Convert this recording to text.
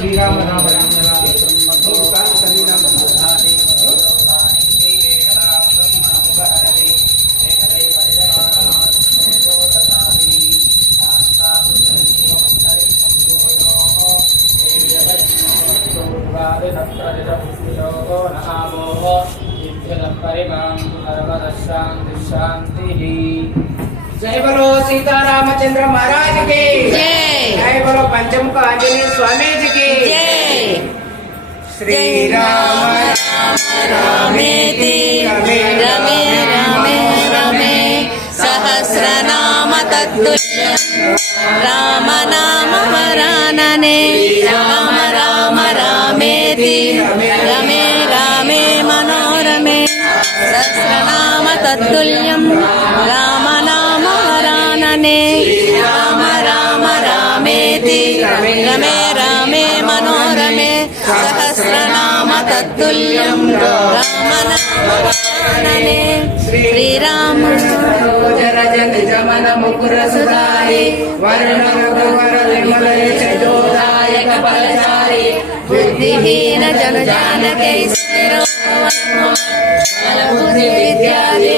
శ్రీరామ రామ రామ మూడు సార్లు చదివినాము. जय बोलो सीतारामचंद्र महाराज की जय। जय बोलो पंचमुख आंजनेय स्वामी जी की जय। श्री राम रामेति रमे रमे रमे सहस्रनाम तत्तुल्यं राम नाम वरानने राम राम रामेति रमे रामे मनोरमे सहस्रनाम तत्तुल्यं राम नाम वरानने राम राम रामेति रमे रामे मनोरमे सहस्रनाम तत्तुल्यं राम नाम वरानने श्रीराम जन जमन मुकुर सुधारी वर्ण रघुवर विमल यशोदायक फलचारी बुद्धिहीन जन जानके बुद्धि विद्या दे